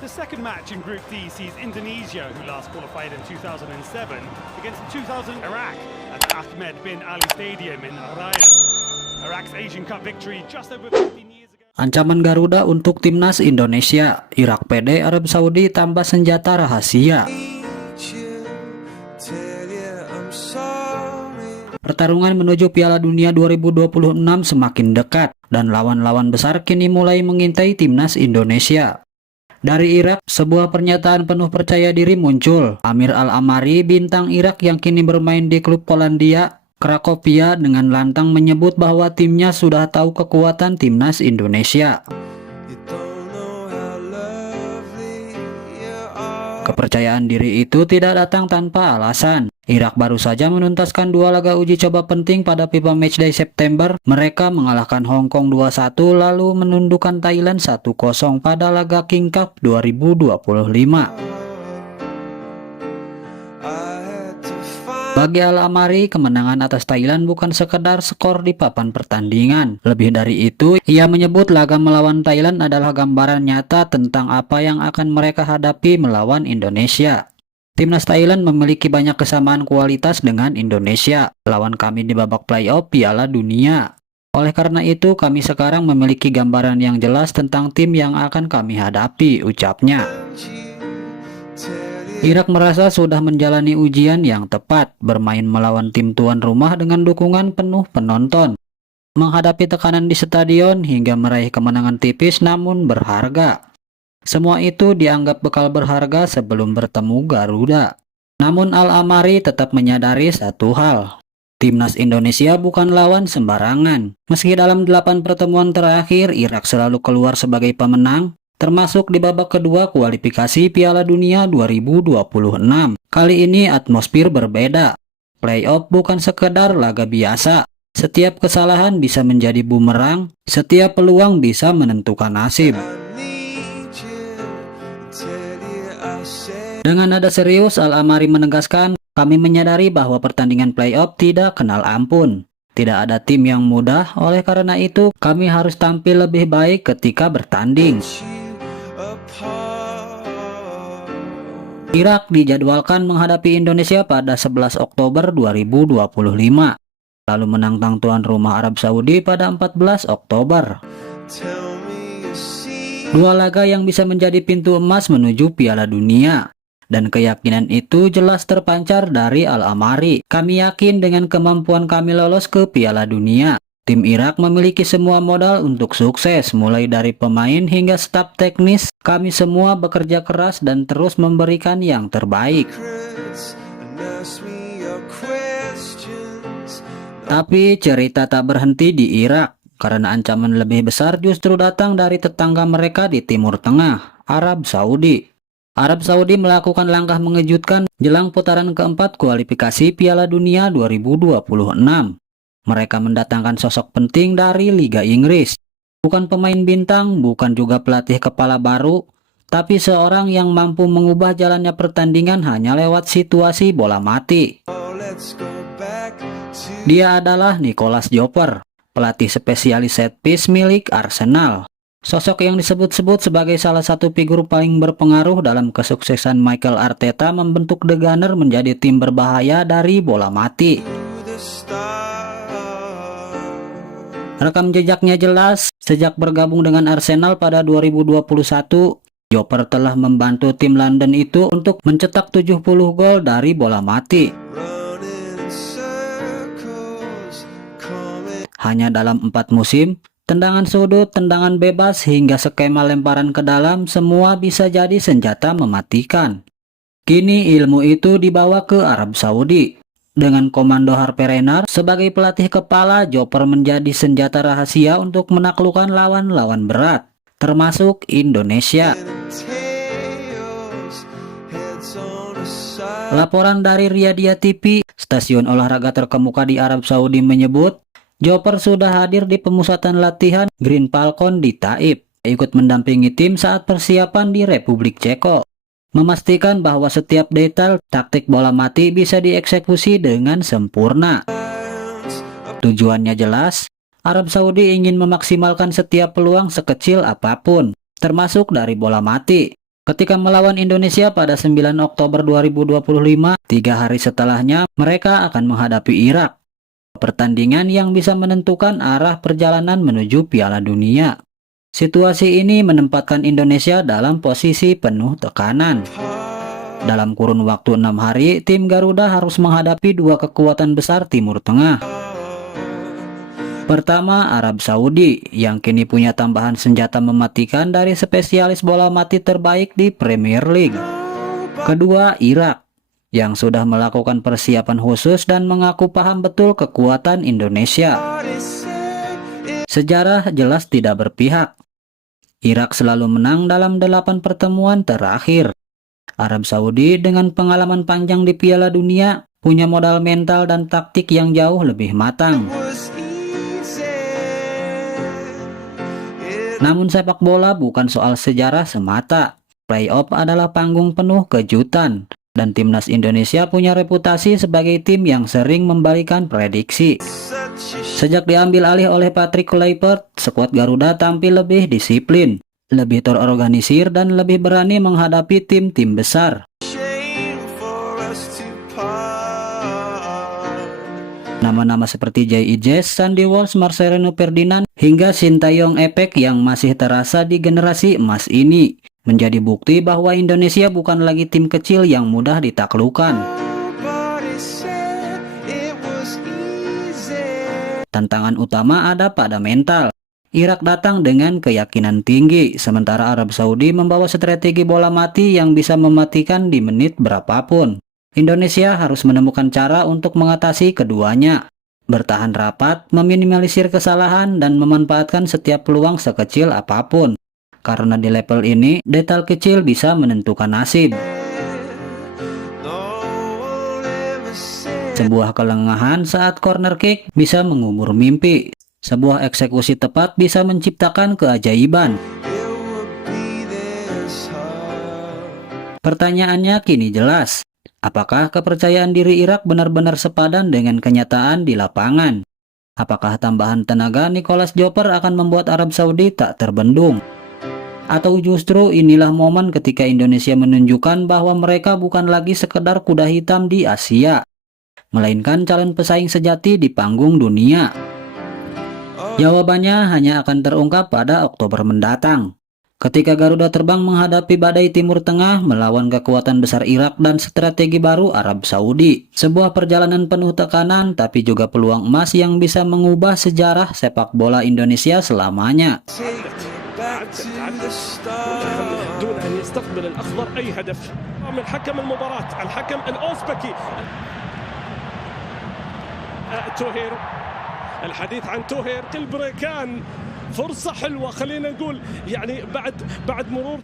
The second match in Group D sees Indonesia, who last qualified in 2007, against 2000 Iraq at the Ahmed bin Ali Stadium in Riyadh. Iraq's Asian Cup victory just over 15 years ago. Ancaman Garuda untuk timnas Indonesia, Irak PD, Arab Saudi tambah senjata rahasia. Pertarungan menuju Piala Dunia 2026 semakin dekat dan lawan-lawan besar kini mulai mengintai timnas Indonesia. Dari Irak, sebuah pernyataan penuh percaya diri muncul. Amir Al-Amari, bintang Irak yang kini bermain di klub Polandia, Cracovia, dengan lantang menyebut bahwa timnya sudah tahu kekuatan timnas Indonesia. Kepercayaan diri itu tidak datang tanpa alasan. Irak baru saja menuntaskan 2 laga uji coba penting pada FIFA Matchday September. Mereka mengalahkan Hong Kong 2-1 lalu menundukkan Thailand 1-0 pada laga King Cup 2025. Bagi Al-Amari, kemenangan atas Thailand bukan sekedar skor di papan pertandingan. Lebih dari itu, ia menyebut laga melawan Thailand adalah gambaran nyata tentang apa yang akan mereka hadapi melawan Indonesia. Timnas Thailand memiliki banyak kesamaan kualitas dengan Indonesia. Lawan kami di babak playoff Piala Dunia. Oleh karena itu, kami sekarang memiliki gambaran yang jelas tentang tim yang akan kami hadapi, ucapnya. Irak merasa sudah menjalani ujian yang tepat, bermain melawan tim tuan rumah dengan dukungan penuh penonton, menghadapi tekanan di stadion hingga meraih kemenangan tipis namun berharga. Semua itu dianggap bekal berharga sebelum bertemu Garuda. Namun Al-Amari tetap menyadari satu hal. Timnas Indonesia bukan lawan sembarangan. Meski dalam 8 pertemuan terakhir Irak selalu keluar sebagai pemenang, termasuk di babak kedua kualifikasi Piala Dunia 2026. Kali ini atmosfer berbeda. Playoff bukan sekedar laga biasa. Setiap kesalahan bisa menjadi bumerang, setiap peluang bisa menentukan nasib. Dengan nada serius, Al-Amari menegaskan, kami menyadari bahwa pertandingan playoff tidak kenal ampun. Tidak ada tim yang mudah, oleh karena itu kami harus tampil lebih baik ketika bertanding. Irak dijadwalkan menghadapi Indonesia pada 11 Oktober 2025, lalu menantang tuan rumah Arab Saudi pada 14 Oktober. 2 laga yang bisa menjadi pintu emas menuju Piala Dunia. Dan keyakinan itu jelas terpancar dari Al-Amari. Kami yakin dengan kemampuan kami lolos ke Piala Dunia. Tim Irak memiliki semua modal untuk sukses, mulai dari pemain hingga staf teknis. Kami semua bekerja keras dan terus memberikan yang terbaik. Tapi cerita tak berhenti di Irak, karena ancaman lebih besar justru datang dari tetangga mereka di Timur Tengah, Arab Saudi. Arab Saudi melakukan langkah mengejutkan jelang putaran keempat kualifikasi Piala Dunia 2026. Mereka mendatangkan sosok penting dari Liga Inggris. Bukan pemain bintang, bukan juga pelatih kepala baru, tapi seorang yang mampu mengubah jalannya pertandingan hanya lewat situasi bola mati. Dia adalah Nicolas Joper, pelatih spesialis set piece milik Arsenal. Sosok yang disebut-sebut sebagai salah satu figur paling berpengaruh dalam kesuksesan Mikel Arteta membentuk The Gunner menjadi tim berbahaya dari bola mati. Rekam jejaknya jelas, sejak bergabung dengan Arsenal pada 2021, Joper telah membantu tim London itu untuk mencetak 70 gol dari bola mati. Hanya dalam 4 musim, tendangan sudut, tendangan bebas, hingga skema lemparan ke dalam, semua bisa jadi senjata mematikan. Kini ilmu itu dibawa ke Arab Saudi. Dengan komando Harpe Renard sebagai pelatih kepala, Joper menjadi senjata rahasia untuk menaklukkan lawan-lawan berat, termasuk Indonesia. Laporan dari Riyadh TV, stasiun olahraga terkemuka di Arab Saudi, menyebut Joper sudah hadir di pemusatan latihan Green Falcon di Taif, ikut mendampingi tim saat persiapan di Republik Ceko, memastikan bahwa setiap detail taktik bola mati bisa dieksekusi dengan sempurna. Tujuannya jelas, Arab Saudi ingin memaksimalkan setiap peluang sekecil apapun, termasuk dari bola mati. Ketika melawan Indonesia pada 9 Oktober 2025, 3 hari setelahnya mereka akan menghadapi Irak. Pertandingan yang bisa menentukan arah perjalanan menuju Piala Dunia. Situasi ini menempatkan Indonesia dalam posisi penuh tekanan. Dalam kurun waktu 6 hari, tim Garuda harus menghadapi dua kekuatan besar Timur Tengah. Pertama, Arab Saudi, yang kini punya tambahan senjata mematikan dari spesialis bola mati terbaik di Premier League. Kedua, Irak, yang sudah melakukan persiapan khusus dan mengaku paham betul kekuatan Indonesia. Sejarah jelas tidak berpihak. Irak selalu menang dalam 8 pertemuan terakhir. Arab Saudi dengan pengalaman panjang di Piala Dunia punya modal mental dan taktik yang jauh lebih matang. Namun sepak bola bukan soal sejarah semata. Playoff adalah panggung penuh kejutan, dan timnas Indonesia punya reputasi sebagai tim yang sering membalikan prediksi. Sejak diambil alih oleh Patrick Kluivert, skuad Garuda tampil lebih disiplin, lebih terorganisir, dan lebih berani menghadapi tim-tim besar. Nama-nama seperti Jay Ijes, Sandy Walsh, Marcelino Ferdinand, hingga Sintayong Epek yang masih terasa di generasi emas ini menjadi bukti bahwa Indonesia bukan lagi tim kecil yang mudah ditaklukkan. Tantangan utama ada pada mental. Irak datang dengan keyakinan tinggi, sementara Arab Saudi membawa strategi bola mati yang bisa mematikan di menit berapapun. Indonesia harus menemukan cara untuk mengatasi keduanya, bertahan rapat, meminimalisir kesalahan, dan memanfaatkan setiap peluang sekecil apapun. Karena di level ini, detail kecil bisa menentukan nasib. Sebuah kelengahan saat corner kick bisa mengubur mimpi. Sebuah eksekusi tepat bisa menciptakan keajaiban. Pertanyaannya kini jelas. Apakah kepercayaan diri Irak benar-benar sepadan dengan kenyataan di lapangan? Apakah tambahan tenaga Nicolas Joper akan membuat Arab Saudi tak terbendung? Atau justru inilah momen ketika Indonesia menunjukkan bahwa mereka bukan lagi sekedar kuda hitam di Asia, melainkan calon pesaing sejati di panggung dunia? Jawabannya hanya akan terungkap pada Oktober mendatang, ketika Garuda terbang menghadapi badai Timur Tengah melawan kekuatan besar Irak dan strategi baru Arab Saudi. Sebuah perjalanan penuh tekanan tapi juga peluang emas yang bisa mengubah sejarah sepak bola Indonesia selamanya. دون أن يستقبل الأخضر أي هدف من حكم المباراة الحكم الأوزبكي توهير. الحديث عن توهير البريكان فرصة حلوة، خلينا نقول يعني بعد مرور